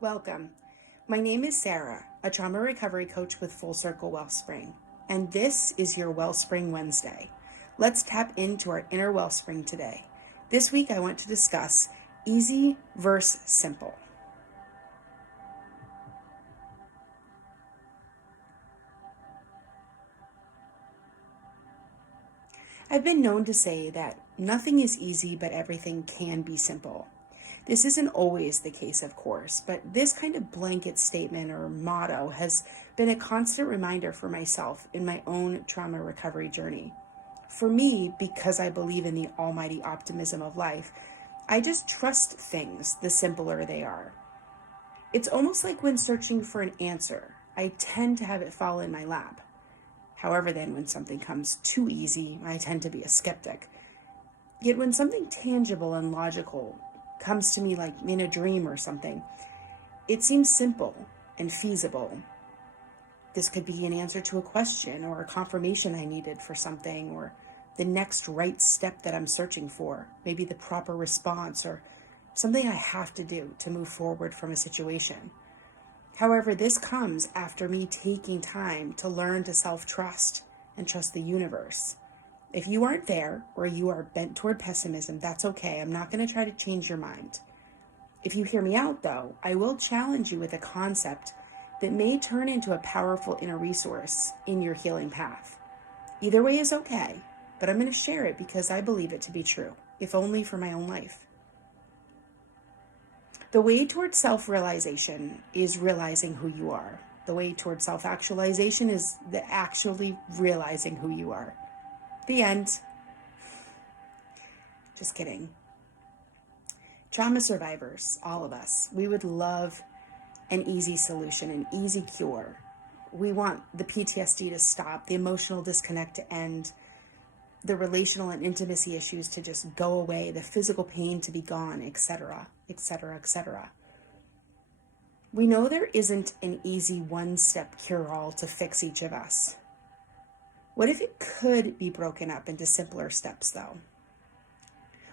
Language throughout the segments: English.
Welcome. My name is Sara, a trauma recovery coach with Full Circle Wellspring, and this is your Wellspring Wednesday. Let's tap into our inner wellspring today. This week I want to discuss easy versus simple. I've been known to say that nothing is easy, but everything can be simple. This isn't always the case, of course, but this kind of blanket statement or motto has been a constant reminder for myself in my own trauma recovery journey. For me, because I believe in the almighty optimism of life, I just trust things the simpler they are. It's almost like when searching for an answer, I tend to have it fall in my lap. However, then when something comes too easy, I tend to be a skeptic. Yet when something tangible and logical comes to me like in a dream or something, it seems simple and feasible. This could be an answer to a question or a confirmation I needed for something, or the next right step that I'm searching for, maybe the proper response or something I have to do to move forward from a situation. However, this comes after me taking time to learn to self-trust and trust the universe. If you aren't there or you are bent toward pessimism, that's okay. I'm not going to try to change your mind. If you hear me out, though, I will challenge you with a concept that may turn into a powerful inner resource in your healing path. Either way is okay, but I'm going to share it because I believe it to be true, if only for my own life. The way toward self-realization is realizing who you are. The way toward self-actualization is actually realizing who you are. The end. Just kidding. Trauma survivors, all of us, we would love an easy solution, an easy cure. We want the PTSD to stop, the emotional disconnect to end, the relational and intimacy issues to just go away, the physical pain to be gone, etc., etc., etc. We know there isn't an easy one-step cure-all to fix each of us. What if it could be broken up into simpler steps, though?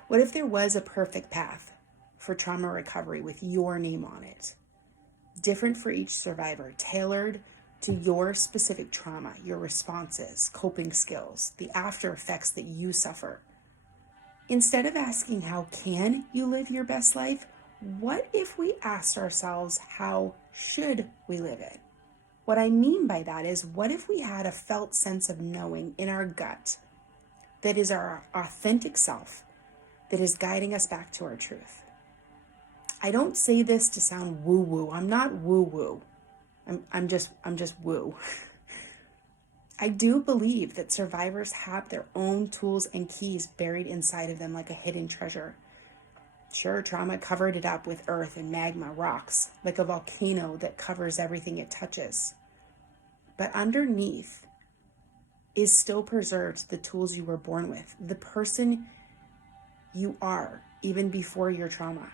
What if there was a perfect path for trauma recovery with your name on it? Different for each survivor, tailored to your specific trauma, your responses, coping skills, the after effects that you suffer. Instead of asking how can you live your best life, what if we asked ourselves how should we live it? What I mean by that is, what if we had a felt sense of knowing in our gut that is our authentic self, that is guiding us back to our truth? I don't say this to sound woo-woo. I'm not woo-woo. I'm just woo. I do believe that survivors have their own tools and keys buried inside of them like a hidden treasure. Sure, trauma covered it up with earth and magma, rocks, like a volcano that covers everything it touches. But underneath is still preserved the tools you were born with, the person you are even before your trauma,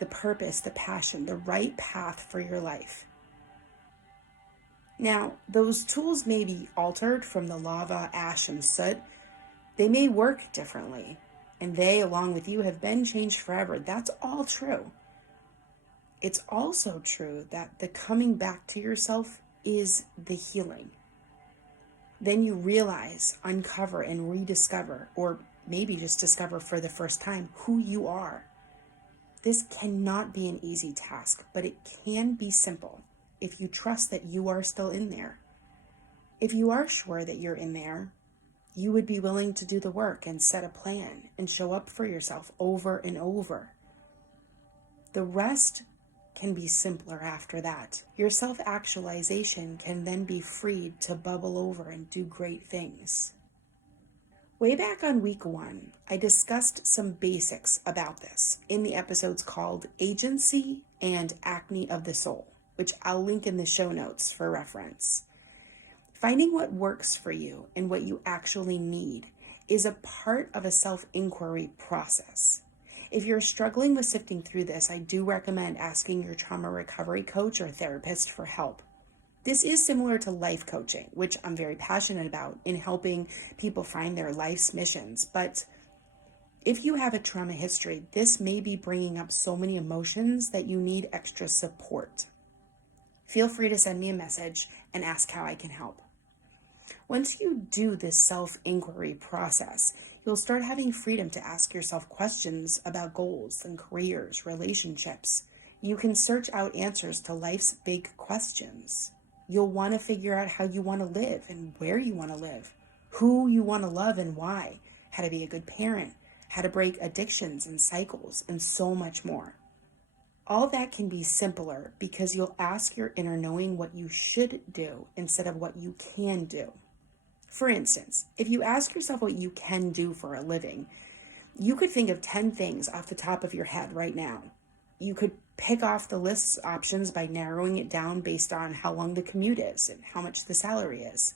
the purpose, the passion, the right path for your life. Now, those tools may be altered from the lava, ash, and soot. They may work differently, and they, along with you, have been changed forever. That's all true. It's also true that the coming back to yourself is the healing. Then you realize, uncover, and rediscover, or maybe just discover for the first time, who you are. This cannot be an easy task, but it can be simple if you trust that you are still in there. If you are sure that you're in there, you would be willing to do the work and set a plan and show up for yourself over and over. The rest can be simpler after that. Your self-actualization can then be freed to bubble over and do great things. Way back on week 1, I discussed some basics about this in the episodes called Agency and Acne of the Soul, which I'll link in the show notes for reference. Finding what works for you and what you actually need is a part of a self-inquiry process. If you're struggling with sifting through this, I do recommend asking your trauma recovery coach or therapist for help. This is similar to life coaching, which I'm very passionate about in helping people find their life's missions. But If you have a trauma history, this may be bringing up so many emotions that you need extra support. Feel free to send me a message and ask how I can help. Once you do this self-inquiry process, you'll start having freedom to ask yourself questions about goals and careers, relationships. You can search out answers to life's big questions. You'll want to figure out how you want to live and where you want to live, who you want to love and why, how to be a good parent, how to break addictions and cycles, and so much more. All that can be simpler because you'll ask your inner knowing what you should do instead of what you can do. For instance, if you ask yourself what you can do for a living, you could think of 10 things off the top of your head right now. You could pick off the list's options by narrowing it down based on how long the commute is and how much the salary is.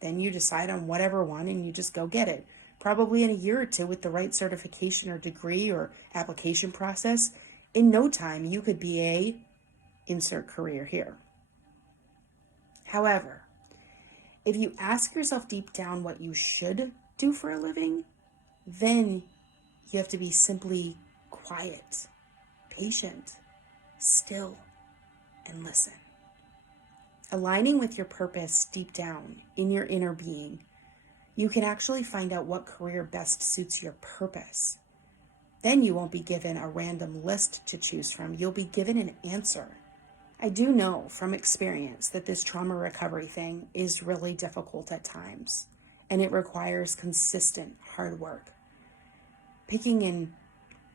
Then you decide on whatever one and you just go get it. Probably in a year or two with the right certification or degree or application process. In no time, you could be a insert career here. However, if you ask yourself deep down what you should do for a living, then you have to be simply quiet, patient, still, and listen. Aligning with your purpose deep down in your inner being, you can actually find out what career best suits your purpose. Then you won't be given a random list to choose from. You'll be given an answer. I do know from experience that this trauma recovery thing is really difficult at times, and it requires consistent hard work. Picking an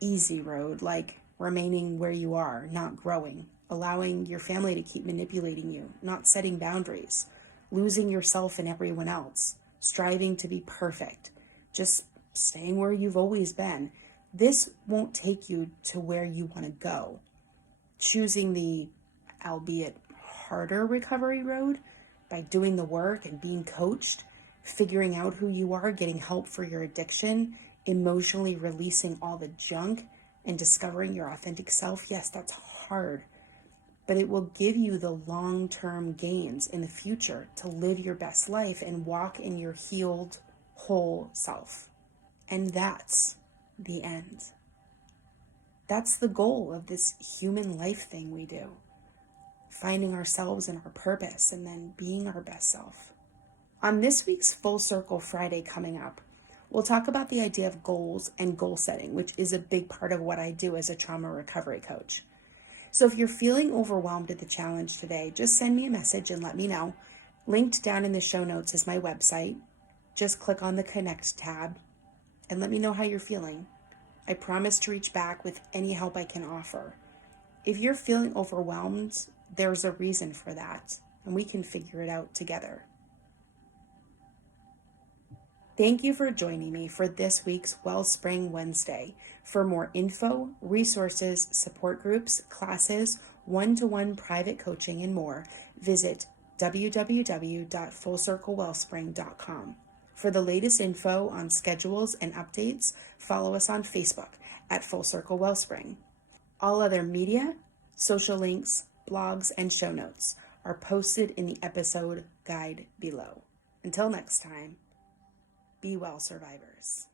easy road, like remaining where you are, not growing, allowing your family to keep manipulating you, not setting boundaries, losing yourself and everyone else, striving to be perfect, just staying where you've always been. This won't take you to where you want to go. Choosing the, albeit harder, recovery road by doing the work and being coached, figuring out who you are, getting help for your addiction, emotionally releasing all the junk, and discovering your authentic self. Yes, that's hard, but it will give you the long-term gains in the future to live your best life and walk in your healed, whole self. And that's the end. That's the goal of this human life thing we do. Finding ourselves and our purpose and then being our best self. On this week's Full Circle Friday coming up, we'll talk about the idea of goals and goal setting, which is a big part of what I do as a trauma recovery coach. So if you're feeling overwhelmed at the challenge today, just send me a message and let me know. Linked down in the show notes is my website. Just click on the Connect tab and let me know how you're feeling. I promise to reach back with any help I can offer. If you're feeling overwhelmed, there's a reason for that, and we can figure it out together. Thank you for joining me for this week's Wellspring Wednesday. For more info, resources, support groups, classes, one-to-one private coaching, and more, visit www.fullcirclewellspring.com. For the latest info on schedules and updates, follow us on Facebook at Full Circle Wellspring. All other media, social links, blogs, and show notes are posted in the episode guide below. Until next time, be well, survivors.